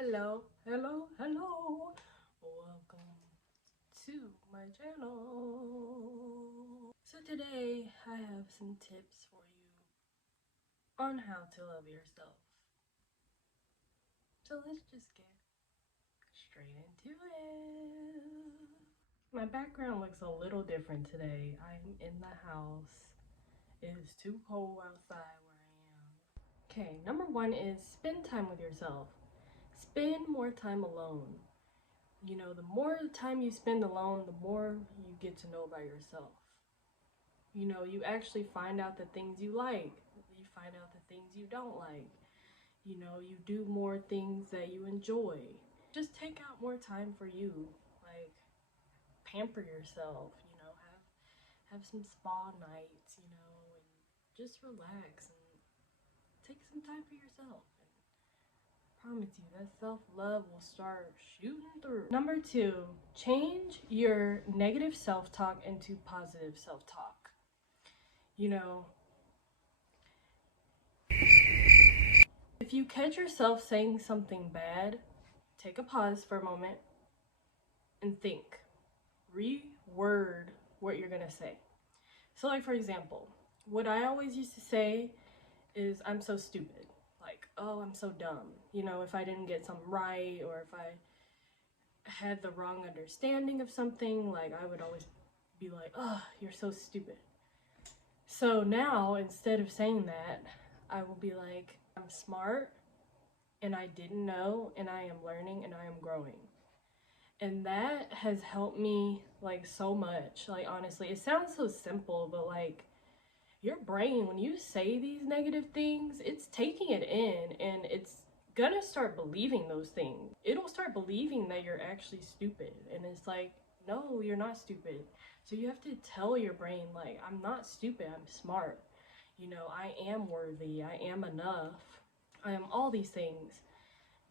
Hello, hello, hello. Welcome to my channel. So today I have some tips for you on how to love yourself. So let's just get straight into it. My background looks a little different today. I'm in the house. It is too cold outside where I am. Okay, number one is spend time with yourself. Spend more time alone. You know, the more time you spend alone, the more you get to know about yourself. You know, you actually find out the things you like, you find out the things you don't like. You know, you do more things that you enjoy. Just take out more time for you. Like, pamper yourself, you know, have some spa nights, you know, and just relax and take some time for yourself. Promise you that self-love will start shooting through. Number two, change your negative self-talk into positive self-talk. You know, if you catch yourself saying something bad, take a pause for a moment and think. Reword what you're gonna say. So like, for example, what I always used to say is, I'm so stupid. Like, oh, I'm so dumb. You know, if I didn't get something right, or if I had the wrong understanding of something, like I would always be like, oh, you're so stupid. So now, instead of saying that, I will be like, I'm smart and I didn't know and I am learning and I am growing. And that has helped me like so much. Like, honestly, it sounds so simple, but like, your brain, when you say these negative things, it's taking it in and it's gonna start believing those things. It'll start believing that you're actually stupid. And it's like, no, you're not stupid. So you have to tell your brain, like, I'm not stupid, I'm smart. You know, I am worthy, I am enough, I am all these things.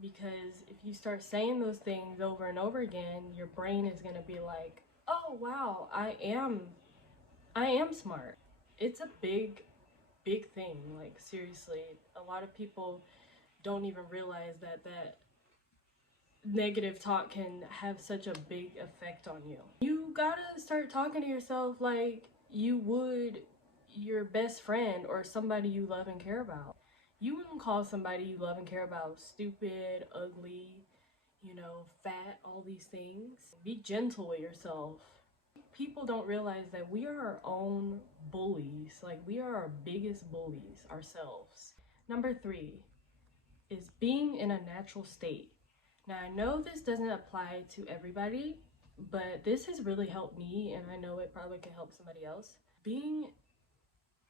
Because if you start saying those things over and over again, your brain is gonna be like, oh wow, I am smart. It's a big thing. Like, seriously, a lot of people don't even realize that negative talk can have such a big effect on you. You gotta start talking to yourself like you would your best friend or somebody you love and care about. You wouldn't call somebody you love and care about stupid, ugly, you know, fat, all these things. Be gentle with yourself. People don't realize that we are our own bullies. Like, we are our biggest bullies ourselves. Number three is being in a natural state. Now, I know this doesn't apply to everybody, but this has really helped me, and I know it probably can help somebody else. Being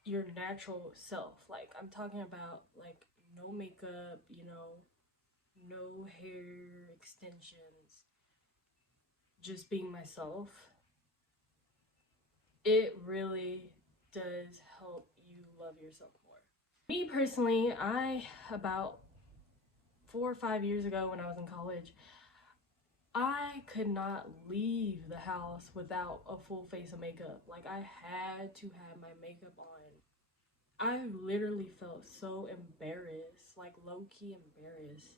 your natural self. Like, I'm talking about like no makeup, you know, no hair extensions, just being myself. It really does help you love yourself more. Me personally, about 4 or 5 years ago when I was in college, I could not leave the house without a full face of makeup. Like, I had to have my makeup on. I literally felt so embarrassed, like low-key embarrassed,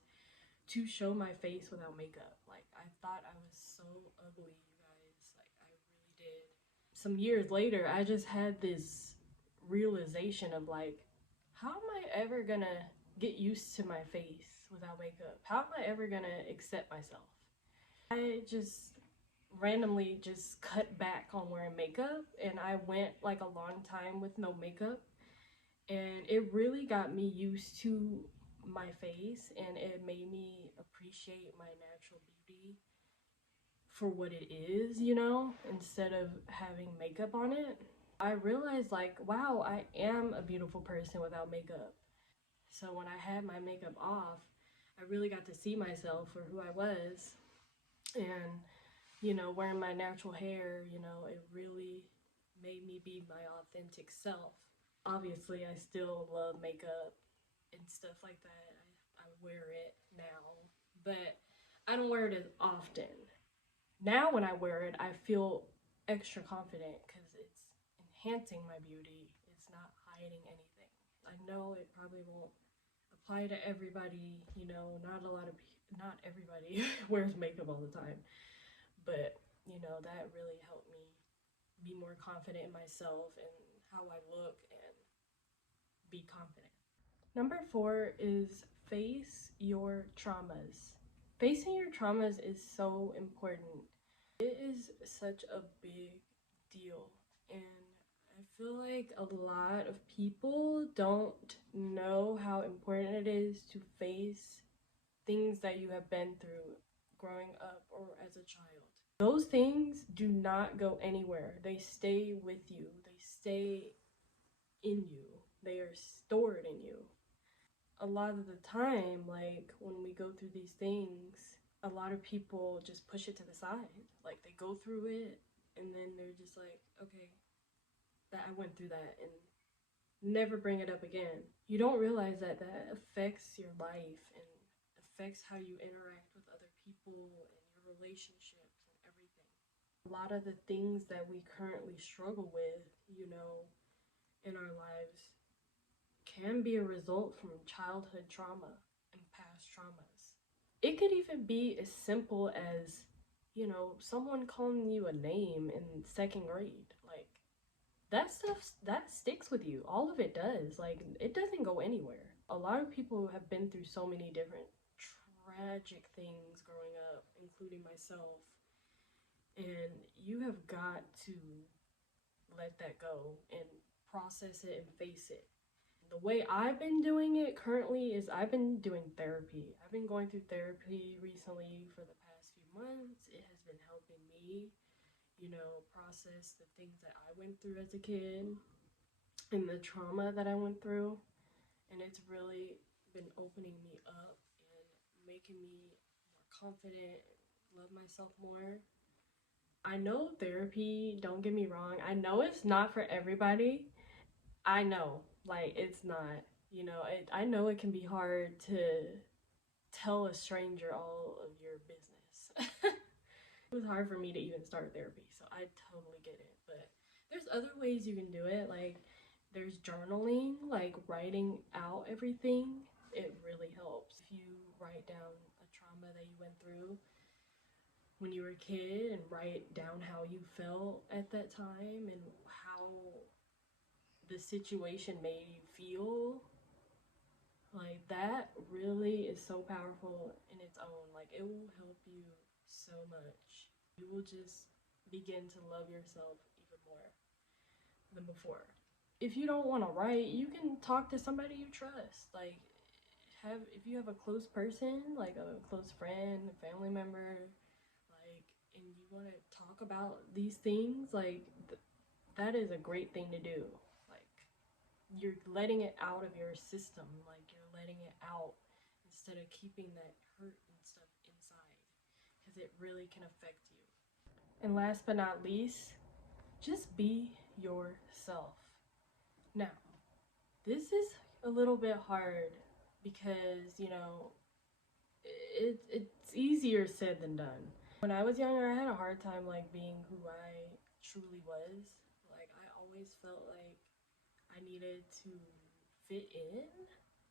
to show my face without makeup. Like, I thought I was so ugly, you guys. Like, I really did. Some years later, I just had this realization of like, how am I ever gonna get used to my face without makeup? How am I ever gonna accept myself? I just randomly just cut back on wearing makeup, and I went like a long time with no makeup, and it really got me used to my face, and it made me appreciate my natural beauty for what it is, you know, instead of having makeup on it. I realized, like, wow, I am a beautiful person without makeup. So when I had my makeup off, I really got to see myself for who I was. And, you know, wearing my natural hair, you know, it really made me be my authentic self. Obviously, I still love makeup and stuff like that. I wear it now, but I don't wear it as often. Now when I wear it, I feel extra confident because it's enhancing my beauty. It's not hiding anything. I know it probably won't apply to everybody, you know, not a lot of not everybody wears makeup all the time, but you know, that really helped me be more confident in myself and how I look and be confident. Number 4 is face your traumas. Facing your traumas is so important. It is such a big deal, and I feel like a lot of people don't know how important it is to face things that you have been through growing up or as a child. Those things do not go anywhere. They stay with you. They stay in you. They are stored in you. A lot of the time, like when we go through these things, a lot of people just push it to the side. Like they go through it and then they're just like, okay, that I went through that and never bring it up again. You don't realize that that affects your life and affects how you interact with other people and your relationships and everything. A lot of the things that we currently struggle with, you know, in our lives can be a result from childhood trauma and past traumas. It could even be as simple as, you know, someone calling you a name in second grade. Like, that stuff, that sticks with you. All of it does. Like, it doesn't go anywhere. A lot of people have been through so many different tragic things growing up, including myself. And you have got to let that go and process it and face it. The way I've been doing it currently is I've been doing therapy. I've been going through therapy recently for the past few months. It has been helping me, you know, process the things that I went through as a kid and the trauma that I went through. And it's really been opening me up and making me more confident, love myself more. I know therapy, don't get me wrong, I know it's not for everybody. I know, like, it's not, you know, I know it can be hard to tell a stranger all of your business. It was hard for me to even start therapy, so I totally get it. But there's other ways you can do it. Like, there's journaling, like writing out everything. It really helps. If you write down a trauma that you went through when you were a kid and write down how you felt at that time and how the situation made you feel, like that really is so powerful in its own. Like, it will help you so much. You will just begin to love yourself even more than before. If you don't want to write, you can talk to somebody you trust. Like, if you have a close person, like a close friend, a family member, like, and you want to talk about these things, like that is a great thing to do. Like, you're letting it out of your system. Like, you're letting it out instead of keeping that hurt and stuff inside, because it really can affect you. And last but not least, just be yourself. Now, this is a little bit hard because, you know, it's easier said than done. When I was younger, I had a hard time like being who I truly was. Like, I always felt like I needed to fit in.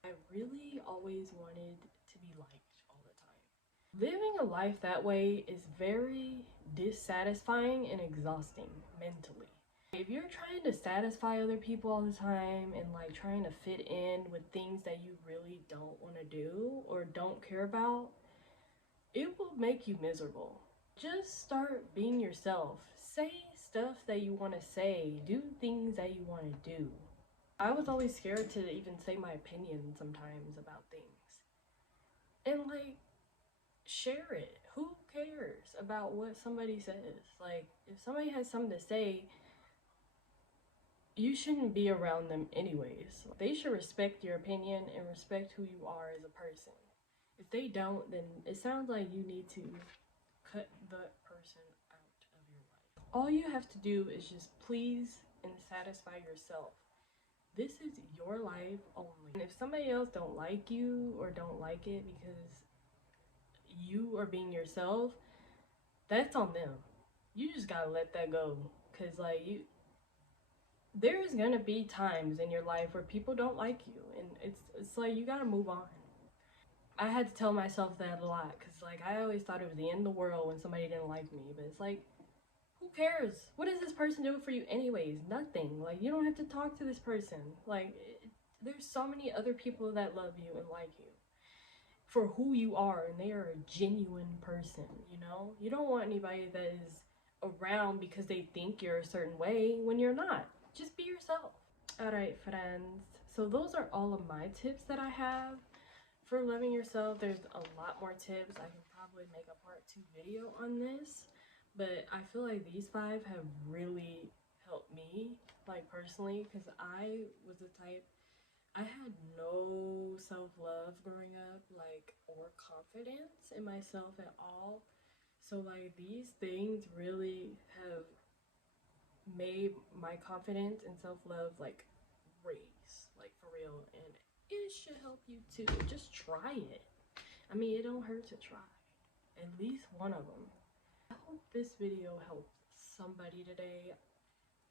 I really always wanted to be liked all the time. Living a life that way is very dissatisfying and exhausting mentally. If you're trying to satisfy other people all the time and like trying to fit in with things that you really don't want to do or don't care about, it will make you miserable. Just start being yourself. Say stuff that you want to say. Do things that you want to do. I was always scared to even say my opinion sometimes about things. And like, share it. Who cares about what somebody says? Like, if somebody has something to say, you shouldn't be around them anyways. They should respect your opinion and respect who you are as a person. If they don't, then it sounds like you need to cut the person out of your life. All you have to do is just please and satisfy yourself. This is your life only. And if somebody else don't like you or don't like it because you are being yourself, that's on them. You just gotta let that go. Cause like, there's gonna be times in your life where people don't like you, and it's like you gotta move on. I had to tell myself that a lot, because like I always thought it was the end of the world when somebody didn't like me, but it's like, who cares? What is this person doing for you anyways? Nothing. Like, you don't have to talk to this person. Like, there's so many other people that love you and like you for who you are, and they are a genuine person, you know? You don't want anybody that is around because they think you're a certain way when you're not. Just be yourself. All right, friends. So those are all of my tips that I have for loving yourself. There's a lot more tips. I can probably make a part 2 video on this, but I feel like these 5 have really helped me, like personally, because I was the type, I had no self-love growing up, like, or confidence in myself at all. So like these things really have made my confidence and self-love like raise, like for real, and it should help you too. Just try it. I mean, it don't hurt to try at least one of them. I hope this video helped somebody today,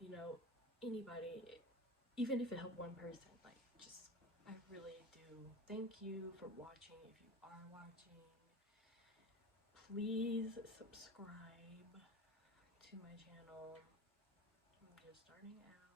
you know, anybody, even if it helped one person. Like, just, I really do thank you for watching. If you are watching, please subscribe to my channel. I'm just starting out.